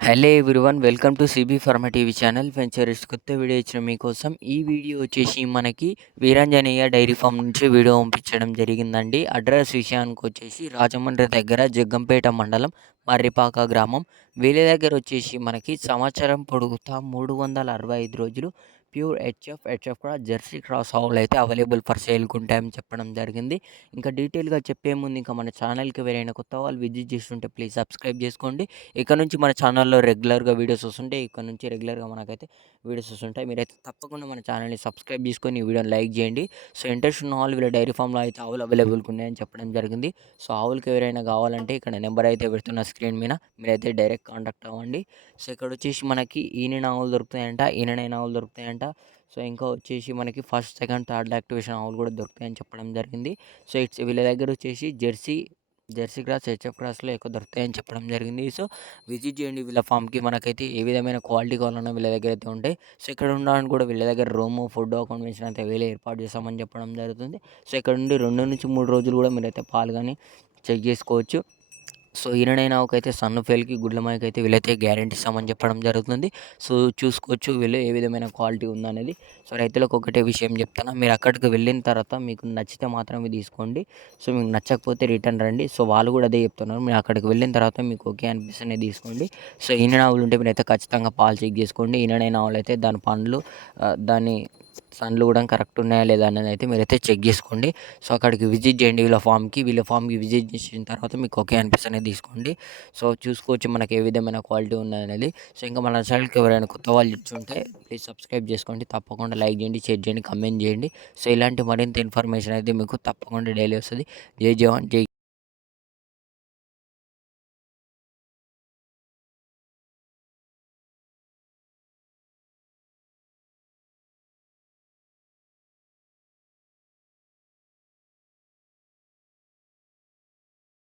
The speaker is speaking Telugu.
Hello everyone welcome to CB Farma TV channel. Ventures కొత్త వీడియో ఇచ్చిన మీకోసం ఈ వీడియో వచ్చేసి మనకి వీరాంజనేయ డైరీ ఫామ్ నుంచి వీడియో పంపించడం జరిగిందండి. అడ్రస్ విషయానికి వచ్చేసి రాజమండ్రి దగ్గర జగ్గంపేట మండలం మర్రిపాక గ్రామం. వీళ్ళ దగ్గర వచ్చేసి మనకి సంవత్సరం పొడుగుతా మూడు వందల అరవై ఐదు రోజులు ప్యూర్ హెచ్ఎఫ్ హెచ్ఎఫ్ కూడా జెర్సీ క్రాస్ ఆవులు అయితే అవైలబుల్ ఫర్ సేల్కి ఉంటాయని చెప్పడం జరిగింది. ఇంకా డీటెయిల్గా చెప్పే ముందు ఇంకా మన ఛానల్కి వేరైన కొత్త వాళ్ళు విజిట్ చేస్తుంటే ప్లీజ్ సబ్స్క్రైబ్ చేసుకోండి. ఇక్కడ నుంచి మన ఛానల్లో రెగ్యులర్గా వీడియోస్ వస్తుంటాయి ఇక్కడ నుంచి రెగ్యులర్గా మనకైతే వీడియోస్ వస్తుంటాయి. మీరైతే తప్పకుండా మన ఛానల్ని సబ్స్క్రైబ్ చేసుకొని ఈ వీడియోని లైక్ చేయండి. సో ఇంట్రెస్ట్ ఉన్న వాళ్ళు వీళ్ళ డైరీ ఫామ్లో అయితే ఆవులు అవైలబుల్గా ఉన్నాయని చెప్పడం జరిగింది. సో ఆవులకి ఎవరైనా కావాలంటే ఇక్కడ నెంబర్ అయితే పెడుతున్న స్క్రీన్ మీద మీరైతే డైరెక్ట్ కాంటాక్ట్ అవ్వండి. సో ఇక్కడ వచ్చేసి మనకి ఈయన ఆవులు దొరుకుతాయంట ఈయన ఆవులు దొరుకుతాయంట సో ఇంకా వచ్చేసి మనకి ఫస్ట్ సెకండ్ థర్డ్ యాక్టివేషన్ ఆవులు కూడా దొరుకుతాయని చెప్పడం జరిగింది. సో ఇట్స్ వీళ్ళ దగ్గర వచ్చేసి జెర్సీ జెర్సీ క్రాస్ హెచ్ఎఫ్ క్రాస్లో ఎక్కువ దొరుకుతాయని చెప్పడం జరిగింది. సో విజిట్ చేయండి వీళ్ళ ఫామ్కి. మనకైతే ఏ విధమైన క్వాలిటీ కావాలన్నా వీళ్ళ దగ్గర అయితే ఉంటాయి. సో ఇక్కడ ఉండడానికి కూడా వీళ్ళ దగ్గర రూమ్ ఫుడ్ అకామిడేషన్ అయితే వీళ్ళే ఏర్పాటు చేస్తామని చెప్పడం జరుగుతుంది. సో ఇక్కడ నుండి రెండు నుంచి మూడు రోజులు కూడా మీరైతే పాలు కానీ చెక్ చేసుకోవచ్చు. సో ఈయననైనా ఒకైతే సన్ను ఫెయిల్కి గుడ్లమాయకి అయితే వీళ్ళైతే గ్యారంటీ ఇస్తామని చెప్పడం జరుగుతుంది. సో చూసుకోవచ్చు వీళ్ళు ఏ విధమైన క్వాలిటీ ఉందనేది. సో రైతులకు ఒకటే విషయం చెప్తాను మీరు అక్కడికి వెళ్ళిన తర్వాత మీకు నచ్చితే మాత్రమే తీసుకోండి. సో మీకు నచ్చకపోతే రిటర్న్ రండి. సో వాళ్ళు కూడా అదే చెప్తున్నారు మీరు అక్కడికి వెళ్ళిన తర్వాత మీకు ఓకే అనిపిస్తేనే తీసుకోండి. సో ఈయన ఆవులు ఉంటే మీరైతే ఖచ్చితంగా పాలు చెక్ చేసుకోండి. ఈయననైనా ఆవులు అయితే దాని పండ్లు దాని సన్లు కూడా కరెక్ట్ ఉన్నాయా లేదా అనేది అయితే మీరైతే చెక్ చేసుకోండి. సో అక్కడికి విజిట్ చేయండి వీళ్ళ ఫామ్కి. వీళ్ళ ఫామ్కి విజిట్ చేసిన తర్వాత మీకు ఓకే అనిపిస్తేనే తీసుకోండి. సో చూసుకోవచ్చు మనకి ఏ విధమైన క్వాలిటీ ఉన్నది అనేది. సో ఇంకా మన ఛానల్కి ఎవరైనా కొత్త వాళ్ళు ఇచ్చుంటే ప్లీజ్ సబ్స్క్రైబ్ చేసుకోండి. తప్పకుండా లైక్ చేయండి షేర్ చేయండి కమెంట్ చేయండి. సో ఇలాంటి మరింత ఇన్ఫర్మేషన్ అయితే మీకు తప్పకుండా డైలీ వస్తుంది. జై జవాన్ జై